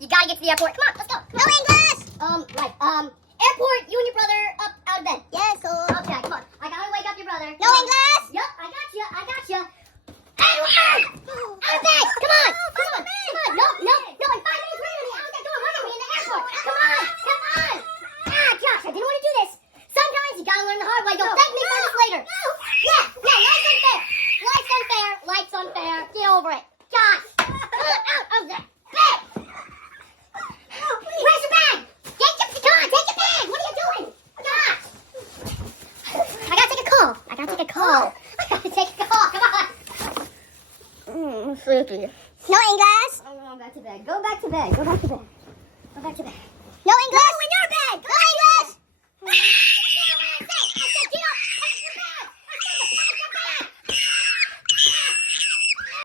You gotta get to the airport. Come on, let's go. Come on. No English! Right. Airport, you and your brother up out of bed. Yes, cool. Okay, come on. I gotta wake up your brother. No English! Yep, I got you. Out of bed! Come on! Come on! No, in 5 minutes, we're gonna be out that door. We're gonna be in the airport. Come on! Ah, Josh, I didn't want to do this. Sometimes you gotta learn the hard way. You'll thank me for this later. Yeah, life's unfair. Get over it. Josh! Out of the bed! Where's your bag? Take your bag! What are you doing? Josh! I gotta take a call. Come on! I'm sleepy. No English! I'm going back to bed. Go back to bed. No English! Go in your bed. No English!